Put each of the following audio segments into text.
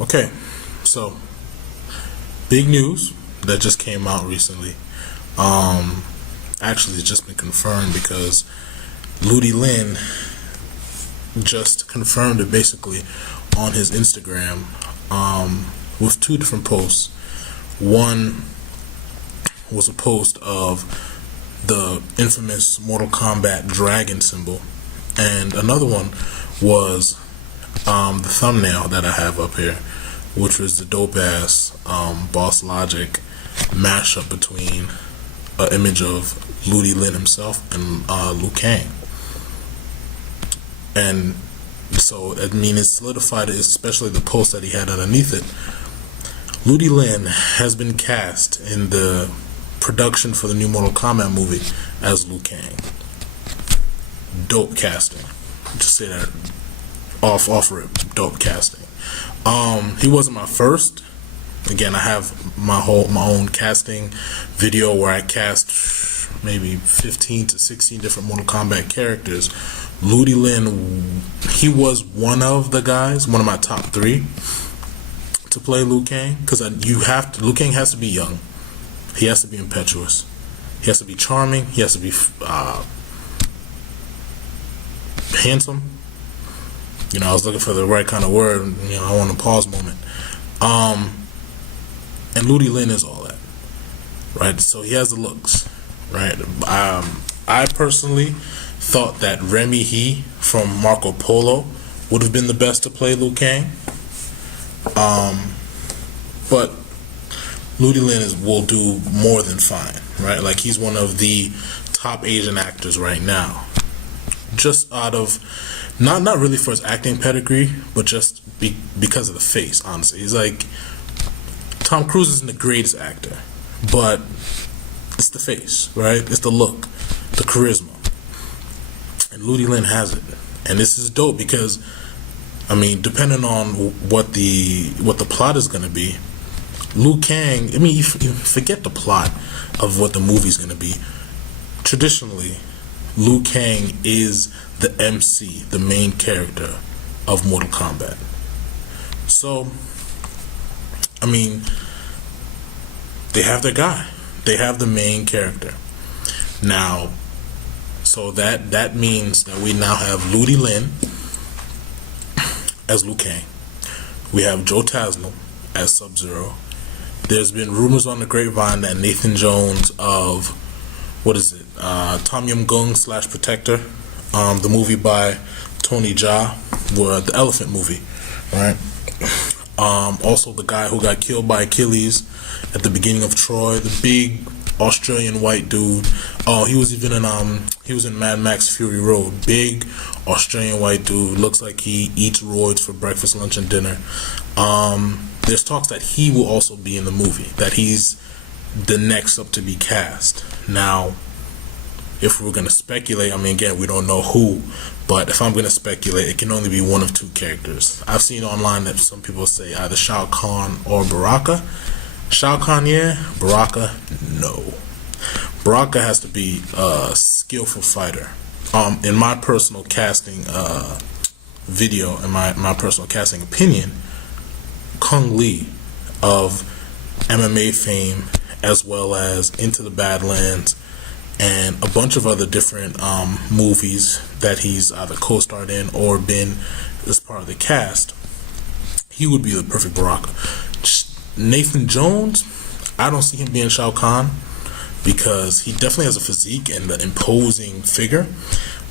Okay, so big news that just came out recently. Actually, it's just been confirmed because Ludi Lin just confirmed it basically on his Instagram with two different posts. One was a post of the infamous Mortal Kombat dragon symbol, and another one was the thumbnail that I have up here, which was the dope ass Boss Logic mashup between an image of Ludi Lin himself and Liu Kang. And so, I mean, it solidified it, especially the post that he had underneath it. Ludi Lin has been cast in the production for the new Mortal Kombat movie as Liu Kang. Dope casting. Just say that off rip. Dope casting. He wasn't my first. Again, I have my own casting video where I cast maybe 15 to 16 different Mortal Kombat characters. Ludi Lin, he was one of the guys, one of my top 3 to play Liu Kang, because Liu Kang has to be young, he has to be impetuous, he has to be charming, he has to be handsome. You know, I was looking for the right kind of word. You know, I want a pause moment. And Ludi Lin is all that, right? So he has the looks, right? I personally thought that Remy He from Marco Polo would have been the best to play Liu Kang. But Ludi Lin will do more than fine, right? Like, he's one of the top Asian actors right now. Just out of, not really for his acting pedigree, but just because of the face, honestly. He's like, Tom Cruise isn't the greatest actor, but it's the face, right? It's the look, the charisma. And Ludi Lin has it. And this is dope because, I mean, depending on what the plot is going to be, Liu Kang, I mean, you forget the plot of what the movie's going to be. Traditionally, Liu Kang is the MC, the main character of Mortal Kombat. So, I mean, they have their guy. They have the main character. Now, so that means that we now have Ludi Lin as Liu Kang. We have Joe Taslim as Sub-Zero. There's been rumors on the grapevine that Nathan Jones of, what is it, Tom Yum Goong / Protector, the movie by Tony Jaa, the elephant movie, right? Also the guy who got killed by Achilles at the beginning of Troy, the big Australian white dude. Oh, he was even in Mad Max Fury Road. Big Australian white dude, looks like he eats roids for breakfast, lunch, and dinner. There's talks that he will also be in the movie, that he's the next up to be cast. Now, if we're going to speculate, I mean, again, we don't know who, but if I'm going to speculate, it can only be one of 2 characters. I've seen online that some people say either Shao Kahn or Baraka. Shao Kahn, yeah. Baraka, no. Baraka has to be a skillful fighter. In my personal casting video, in my personal casting opinion, Kung Lee of MMA fame, as well as Into the Badlands and a bunch of other different movies that he's either co-starred in or been as part of the cast, he would be the perfect Baraka. Nathan Jones, I don't see him being Shao Kahn because he definitely has a physique and an imposing figure,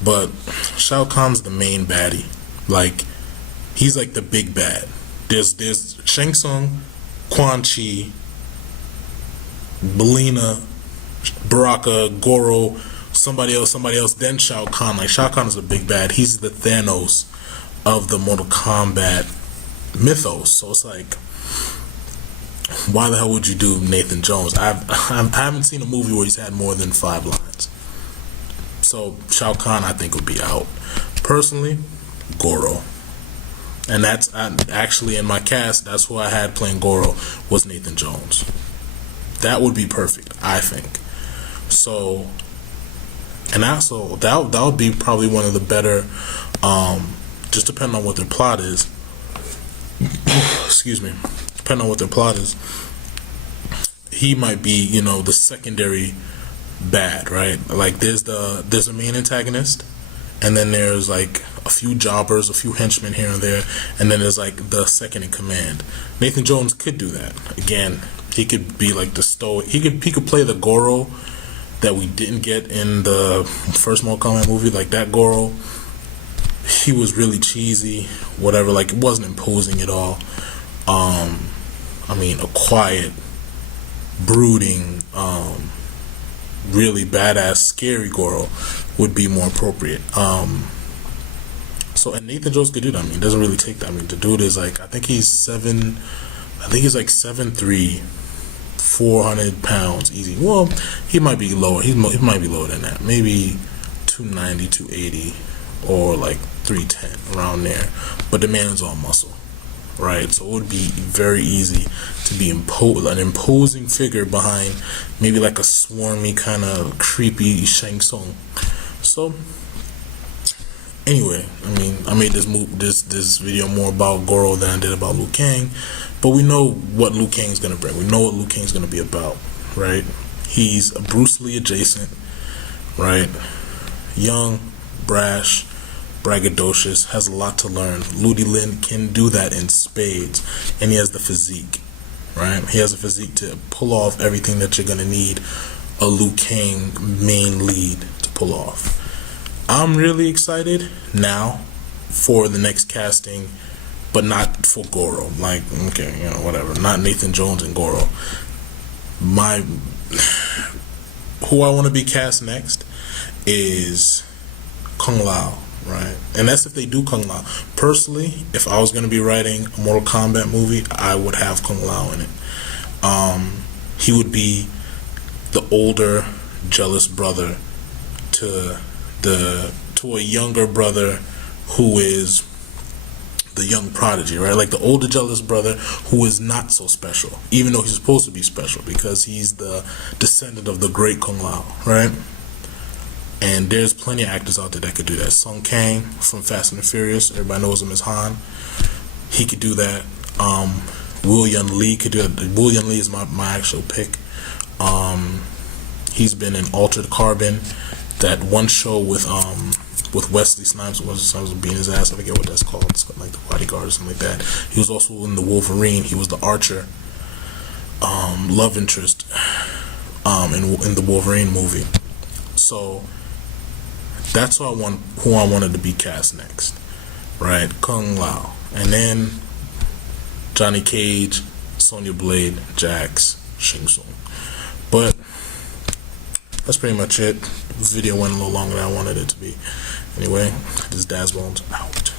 but Shao Kahn's the main baddie. Like, he's like the big bad. There's Shang Tsung, Quan Chi, Belina, Baraka, Goro, somebody else, then Shao Kahn. Like, Shao Kahn is a big bad. He's the Thanos of the Mortal Kombat mythos. So it's like, why the hell would you do Nathan Jones? I haven't seen a movie where he's had more than 5 lines. So Shao Kahn, I think, would be out. Personally, Goro. And that's actually in my cast, that's who I had playing Goro, was Nathan Jones. That would be perfect, I think. So, and also that would be probably one of the better, just depending on what their plot is. excuse me, depending on what their plot is, he might be, you know, the secondary bad, right? Like there's a main antagonist, and then there's like a few jobbers, a few henchmen here and there, and then there's like the second in command. Nathan Jones could do that. Again, he could be like the stoic. He could play the Goro that we didn't get in the first Mortal Kombat movie. Like that Goro, he was really cheesy, whatever. Like it wasn't imposing at all. I mean, a quiet, brooding, really badass, scary Goro would be more appropriate. So, and Nathan Jones could do that. I mean, it doesn't really take that. I mean, the dude is like, I think he's like 7'3", 400 pounds easy. Well, he might be lower. He might be lower than that. Maybe 290, 280, or like 310, around there. But the man is all muscle, right? So it would be very easy to be an imposing figure behind maybe like a swarmy kind of creepy Shang Tsung. So anyway, I mean, I made this video more about Goro than I did about Liu Kang, but we know what Liu Kang's gonna bring. We know what Liu Kang's gonna be about, right? He's a Bruce Lee adjacent, right? Young, brash, braggadocious, has a lot to learn. Ludi Lin can do that in spades, and he has the physique, right? He has a physique to pull off everything that you're gonna need a Liu Kang main lead to pull off. I'm really excited now for the next casting, but not for Goro. Like, okay, you know, whatever. Not Nathan Jones and Goro. Who I want to be cast next is Kung Lao, right? And that's if they do Kung Lao. Personally, if I was going to be writing a Mortal Kombat movie, I would have Kung Lao in it. He would be the older, jealous brother to a younger brother who is the young prodigy, right? Like the older jealous brother who is not so special, even though he's supposed to be special because he's the descendant of the great Kung Lao, right? And there's plenty of actors out there that could do that. Kang from Fast and the Furious, everybody knows him as Han. He could do that. William Lee could do that. William Lee is my actual pick. He's been in Altered Carbon, that one show with Wesley Snipes was beating his ass. I forget what that's called. It's like the Bodyguard or something like that. He was also in the Wolverine. He was the Archer love interest in the Wolverine movie. So that's who I wanted to be cast next, right? Kung Lao, and then Johnny Cage, Sonya Blade, Jax, Shang Tsung. But that's pretty much it. This video went a little longer than I wanted it to be. Anyway, this is Daz Bones out.